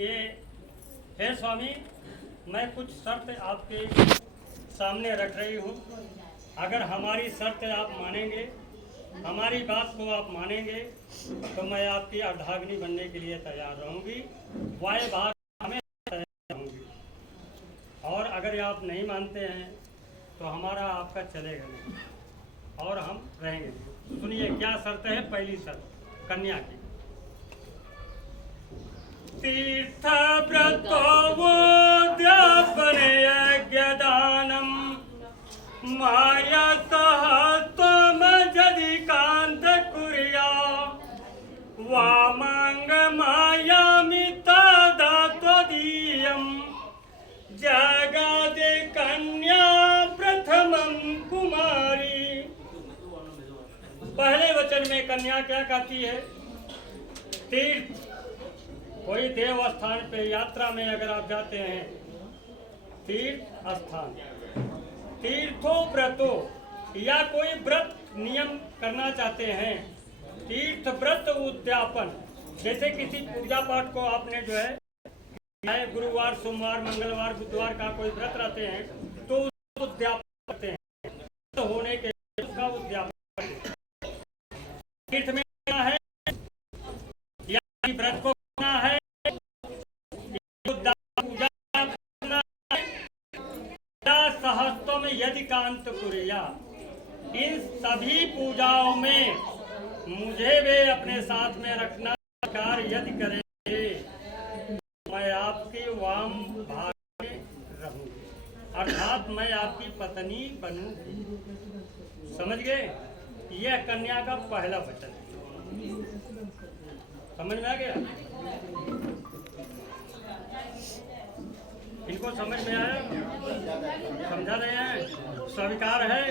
कि हे स्वामी, मैं कुछ शर्त आपके सामने रख रही हूँ। अगर हमारी शर्त आप मानेंगे, हमारी बात को आप मानेंगे, तो मैं आपकी अर्धाग्नि बनने के लिए तैयार रहूँगी, वायु भाग हमें तैयार रहूँगी। और अगर आप नहीं मानते हैं तो हमारा आपका चलेगा नहीं और हम रहेंगे। सुनिए क्या शर्त है। पहली शर्त कन्या की, तीर्थ व्रतोद्यापने यज्ञदानम माया सहत्वम यदि कांत कुर्या वामंग मायामि तदा त्वदीयं जगादे कन्या प्रथमं कुमारी। पहले वचन में कन्या क्या कहती है? तीर्थ, कोई देव स्थान पे यात्रा में अगर आप जाते हैं, तीर्थ स्थान, तीर्थो व्रतो, या कोई व्रत नियम करना चाहते हैं, तीर्थ व्रत उद्यापन, जैसे किसी पूजा पाठ को आपने जो है गुरुवार, सोमवार, मंगलवार, बुधवार का कोई व्रत रहते हैं तो उसका उद्यापन करते हैं, तो होने के उसका उद्यापन करते हैं। तीर्थ में क्या है? या व्रत को करना है, पूजा करना है, सहस्त्व में यदि कांत कुर्या, इन सभी पूजाओं में मुझे भी अपने साथ में रखना कार्य यदि करेंगे, मैं आपके वाम भाग में रहूंगी, अर्थात मैं आपकी पत्नी बनूंगी। समझ गए? यह कन्या का पहला वचन है। समझ में आ गया? इनको समझ में आया? समझा रहे हैं? स्वीकार है?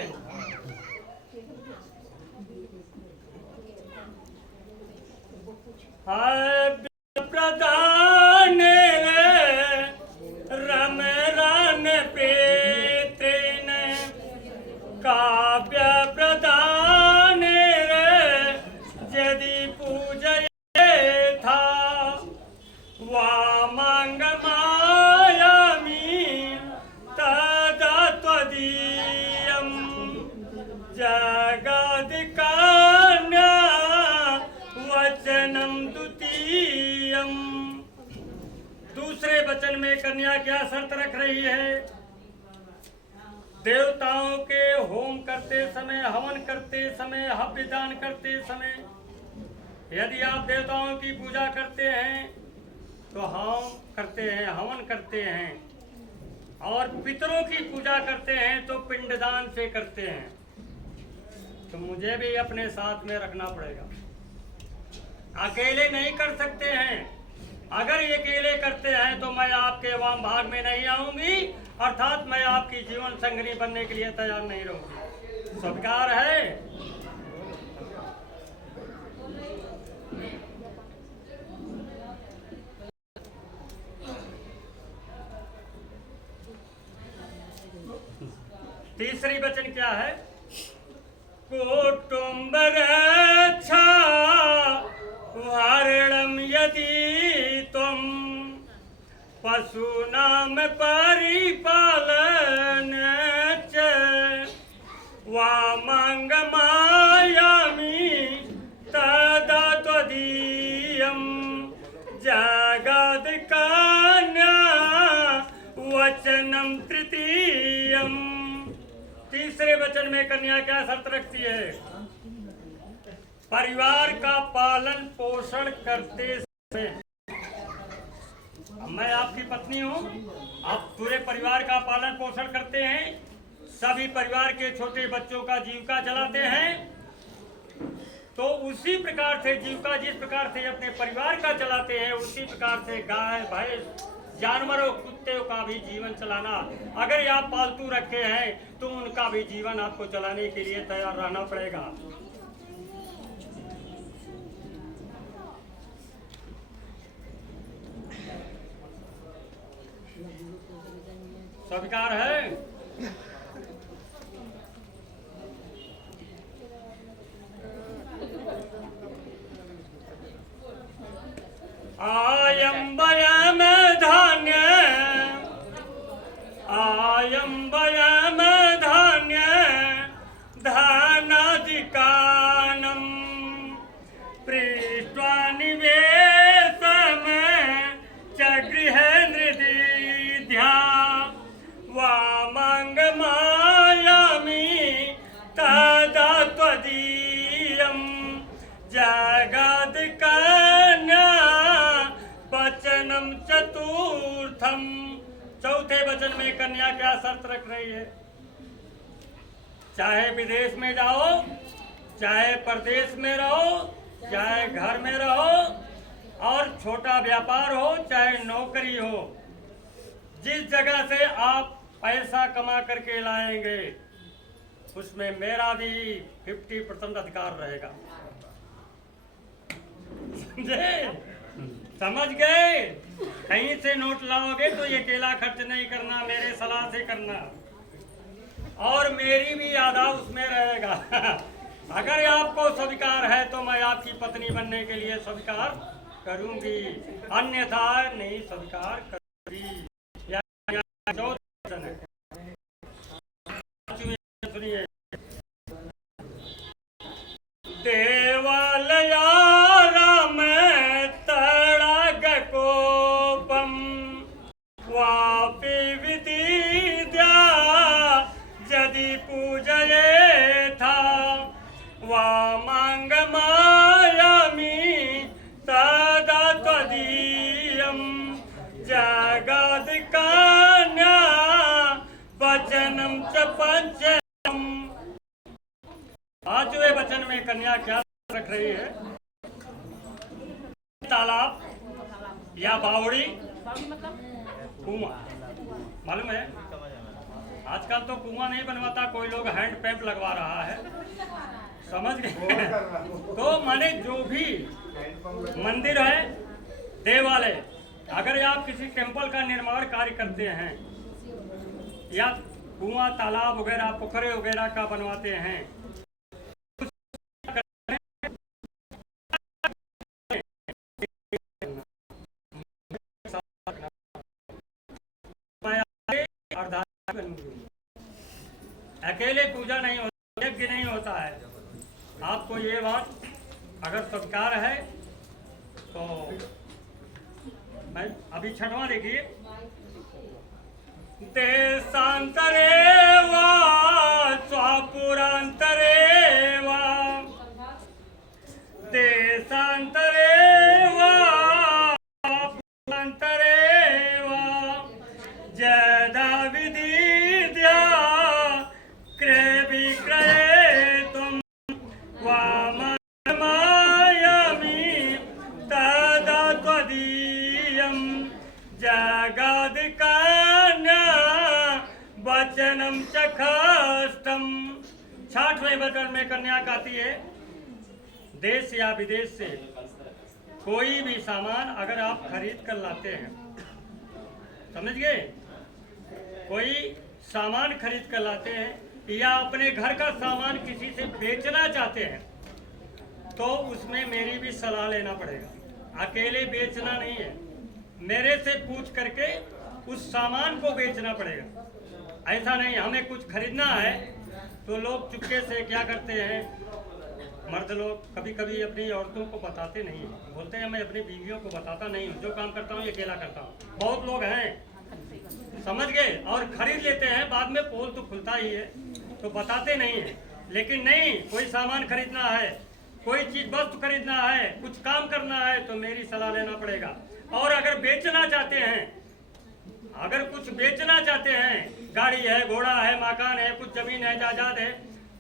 प्रदान रम रन प्रीतिन काव्य प्रदान यदि पूजये था वामंग मायामि तदा त्वदीयं जगदिकन्या वचनम द्वितीयम। दूसरे वचन में कन्या क्या शर्त रख रही है? देवताओं के होम करते समय, हवन करते समय, हव्य दान करते समय, यदि आप देवताओं की पूजा करते हैं तो हम करते हैं, हवन करते हैं, और पितरों की पूजा करते हैं तो पिंडदान से करते हैं, तो मुझे भी अपने साथ में रखना पड़ेगा। अकेले नहीं कर सकते हैं। अगर ये अकेले करते हैं तो मैं आपके वाम भाग में नहीं आऊंगी, अर्थात मैं आपकी जीवन संगिनी बनने के लिए तैयार नहीं रहूंगी। स्वीकार है? तीसरी वचन क्या है? कुटुंब रक्षा वारणम यदि तुम पशूनाम परिपालन च वामंग मायामि तदा त्वदीयं जगदिकन्या वचनम तृतीयम। तीसरे वचन में कन्या क्या शर्त रखती है? परिवार का पालन पोषण करते समय, मैं आपकी पत्नी हूँ, आप पूरे परिवार का पालन पोषण करते हैं, सभी परिवार के छोटे बच्चों का जीविका चलाते हैं, तो उसी प्रकार से जीविका जिस प्रकार से अपने परिवार का चलाते हैं, उसी प्रकार से गाय, भैंस, जानवरों, कुत्ते का भी जीवन चलाना, अगर आप पालतू रखे हैं तो उनका भी जीवन आपको चलाने के लिए तैयार रहना पड़ेगा। स्वीकार है? आयं वयम वचन में कन्या क्या शर्त रख रही है? चाहे विदेश में जाओ, चाहे परदेश में रहो, चाहे घर में रहो, और छोटा व्यापार हो चाहे नौकरी हो, जिस जगह से आप पैसा कमा करके लाएंगे उसमें मेरा भी 50% अधिकार रहेगा। समझ गए? कहीं से नोट लाओगे तो ये अकेला खर्च नहीं करना, मेरे सलाह से करना, और मेरी भी आधा उसमें रहेगा। अगर आपको स्वीकार है तो मैं आपकी पत्नी बनने के लिए स्वीकार करूंगी, अन्यथा नहीं स्वीकार करूंगी। सुनिए, देवालया राम तड़ग कोपम वापि विदिद्या यदि पूजये था वामांग मायामी तदा त्वदीयम जगद कन्या वचनम च पंचम। पांचवें वचन में कन्या क्या रख रही है? तालाब या बावड़ी, कुआं। मालूम है आजकल तो कुआं नहीं बनवाता, कोई लोग हैंड पंप लगवा रहा है, समझ गए? तो माने जो भी मंदिर है, देवालय, अगर आप किसी टेम्पल का निर्माण कार्य करते हैं या कुआं तालाब वगैरह पोखरे वगैरह का बनवाते हैं, अकेले पूजा नहीं होता, यज्ञ नहीं होता है। आपको ये बात अगर स्वीकार है तो मैं अभी छठवां देखिए, देशांतरे वा स्वापुरांतरे वा देशांतरे वा स्वापुरांतरे वा जदा विदिद्या क्रय विक्रये तुम वामायामी तदा त्वदीयम जगद कन्या वचनम चखष्टम। छठवें वचन में कन्या कहती है, देश या विदेश से कोई भी सामान अगर आप खरीद कर लाते हैं, समझ गए, कोई सामान खरीद कर लाते हैं या अपने घर का सामान किसी से बेचना चाहते हैं, तो उसमें मेरी भी सलाह लेना पड़ेगा। अकेले बेचना नहीं है, मेरे से पूछ करके उस सामान को बेचना पड़ेगा। ऐसा नहीं हमें कुछ खरीदना है तो लोग चुपके से क्या करते हैं, मर्द लोग कभी कभी अपनी औरतों को बताते नहीं, बोलते हैं मैं अपनी बीवियों को बताता नहीं हूँ, जो काम करता हूँ ये अकेला करता हूँ। बहुत लोग हैं, समझ गए, और खरीद लेते हैं, बाद में पोल तो खुलता ही है, तो बताते नहीं है। लेकिन नहीं, कोई सामान खरीदना है, कोई चीज वस्तु खरीदना है, कुछ काम करना है तो मेरी सलाह लेना पड़ेगा। और अगर बेचना चाहते हैं, अगर कुछ बेचना चाहते हैं, गाड़ी है, घोड़ा है, मकान है, कुछ जमीन है, जायदाद है,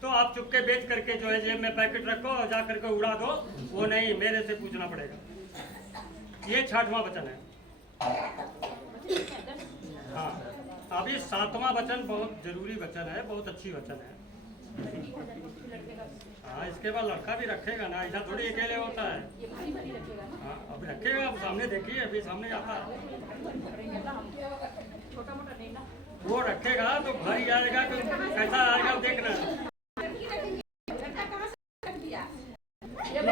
तो आप चुपके बेच करके जो है जेब में पैकेट रखो और जा करके उड़ा दो, वो नहीं, मेरे से पूछना पड़ेगा। ये छठवां वचन है। हाँ, अभी सातवां वचन बहुत जरूरी वचन है, बहुत अच्छी वचन है। हाँ, इसके बाद लड़का भी रखेगा ना, ऐसा थोड़ी अकेले होता है। हाँ, अभी रखेगा, अब सामने देखिए, अभी सामने आता है, वो रखेगा तो भारी आएगा, तो कैसा आएगा देखना।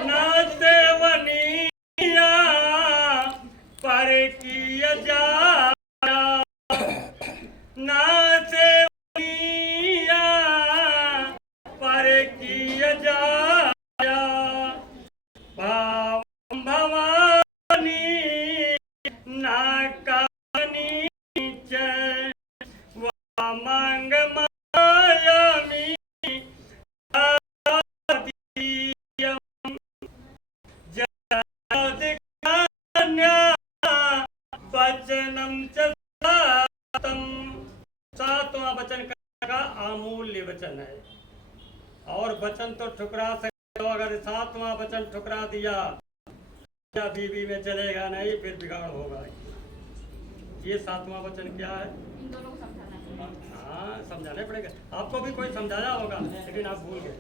ना देवनिया पर किया जा, ना देवनिया पर किया जा, भवानी ना कानी च वामंग मायामी वचनम च सतम। का अमूल्य वचन है, और वचन तो ठुकरा सकते हो, अगर सातवां वचन ठुकरा दिया या बीवी में चलेगा नहीं, फिर बिगाड़ होगा। ये सातवां वचन क्या है? इन दोनों को समझाना है। हाँ, समझाना पड़ेगा। आपको भी कोई समझाया होगा, लेकिन आप भूल गए।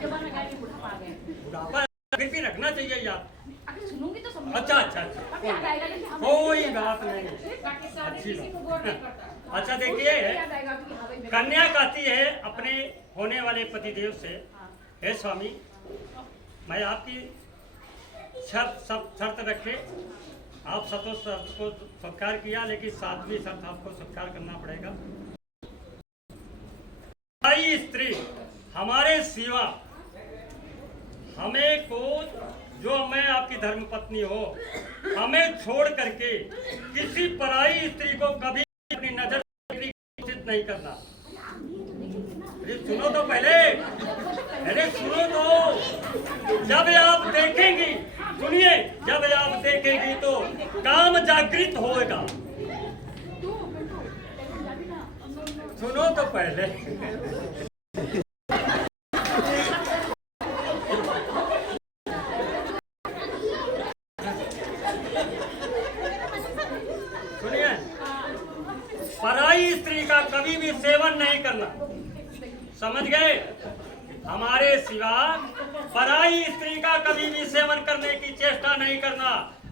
जवान में गए, बुढ़ापा आ गए। बुढ़ापा फिर भी रखना चाहिए याद। अगर सुनूंगी तो समझ। अच्छा अच्छा अच्छा, अब याद आएगा कि हम कोई बात नहीं। पाकिस्तान अच्छी किसी को बात। गौर नहीं करता। अच्छा देखिए, याद आएगा कि हाँ भाई मेरा- कन्या कहती है अपने होने वाले पतिदेव से, हे स्वामी, मैं आपकी सब शर्त रखे, आप सतो शर्त को स्वीकार किया, लेकिन सातवीं शर्त आपको स्वीकार करना पड़ेगा। भाई स्त्री हमारे सिवा हमें को, जो मैं आपकी धर्मपत्नी हो, हमें छोड़ करके किसी पराई स्त्री को कभी अपनी नजर से देखने की कोशिश नहीं करना। अरे सुनो तो पहले, अरे सुनो तो। जब आप देखेंगी, सुनिए, जब आप देखेंगी तो काम जागृत होगा। सुनो तो पहले। सुनिए, पराई स्त्री का कभी भी सेवन नहीं करना, समझ गए? हमारे सिवा पराई स्त्री का कभी भी सेवन करने की चेष्टा नहीं करना,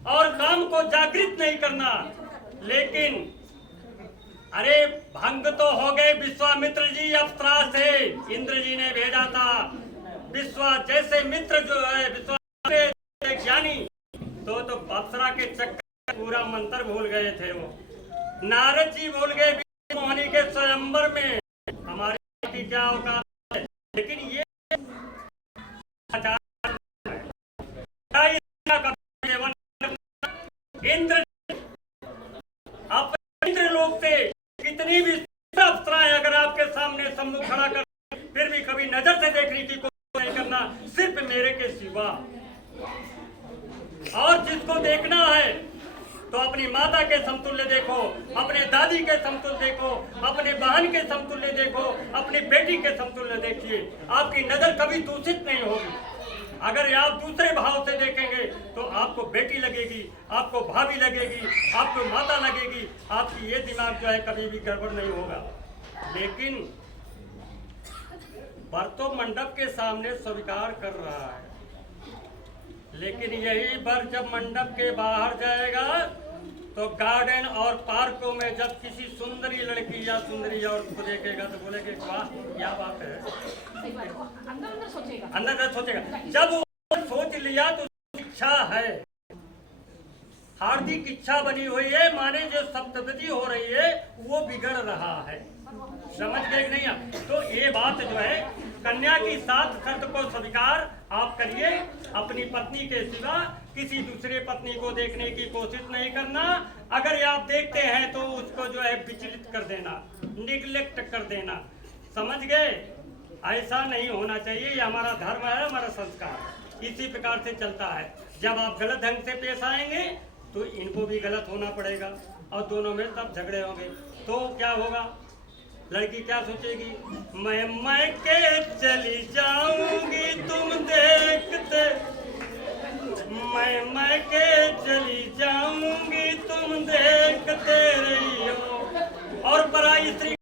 और काम को जागृत नहीं करना। लेकिन अरे भंग तो हो गए विश्वामित्र जी अप्सरा से, इंद्र जी ने भेजा था। विश्वा जैसे मित्र जो है, विश्वामित्र ज्ञानी, तो अप्सरा के चक्कर पूरा मंत्र भूल गए थे वो। नारद जी भूल गए मोहिनी के स्वयंवर में। हमारी की क्या औकात है? लेकिन ये इंद्र, आप इंद्र लोग से कितनी भी अप्सराएं अगर आपके सामने सम्मुख खड़ा कर, फिर भी कभी नजर से देखने की कोशिश नहीं करना, सिर्फ मेरे के सिवा। और जिसको देखना है तो अपनी माता के समतुल्य देखो, अपने दादी के समतुल्य देखो, अपने बहन के समतुल्य देखो, अपनी बेटी के समतुल्य देखिए। आपकी नजर कभी दूषित नहीं होगी। अगर आप दूसरे भाव से देखेंगे तो आपको बेटी लगेगी, आपको भाभी लगेगी, आपको माता लगेगी। आपकी ये दिमाग जो है कभी भी गड़बड़ नहीं होगा। लेकिन वर तो मंडप के सामने स्वीकार कर रहा है, लेकिन यही वर जब मंडप के बाहर जाएगा तो गार्डन और पार्कों में जब किसी सुंदरी लड़की या सुंदरी औरत को देखेगा तो बोलेगे वाह क्या बात है। सही बात है। अंदर अंदर सोचेगा। अंदर सोचेगा। जब वो सोच लिया तो इच्छा है, हार्दिक इच्छा बनी हुई है, माने जो सप्तपदी हो रही है वो बिगड़ रहा है। समझ गए कि नहीं आप? तो ये बात जो है, कन्या की सात शर्त को स्वीकार आप करिए। अपनी पत्नी के सिवा किसी दूसरे पत्नी को देखने की कोशिश नहीं करना। अगर आप देखते हैं तो उसको जो है विचलित कर देना, निग्लेक्ट कर देना। समझ गए? ऐसा नहीं होना चाहिए। ये हमारा धर्म है, हमारा संस्कार है, इसी प्रकार से चलता है। जब आप गलत ढंग से पेश आएंगे तो इनको भी गलत होना पड़ेगा, और दोनों में तब झगड़े होंगे। तो क्या होगा? लड़की क्या सोचेगी? मैं के चली जाऊंगी तुम देखते, मैं के चली जाऊंगी तुम देखते रहियो। और पराई स्त्री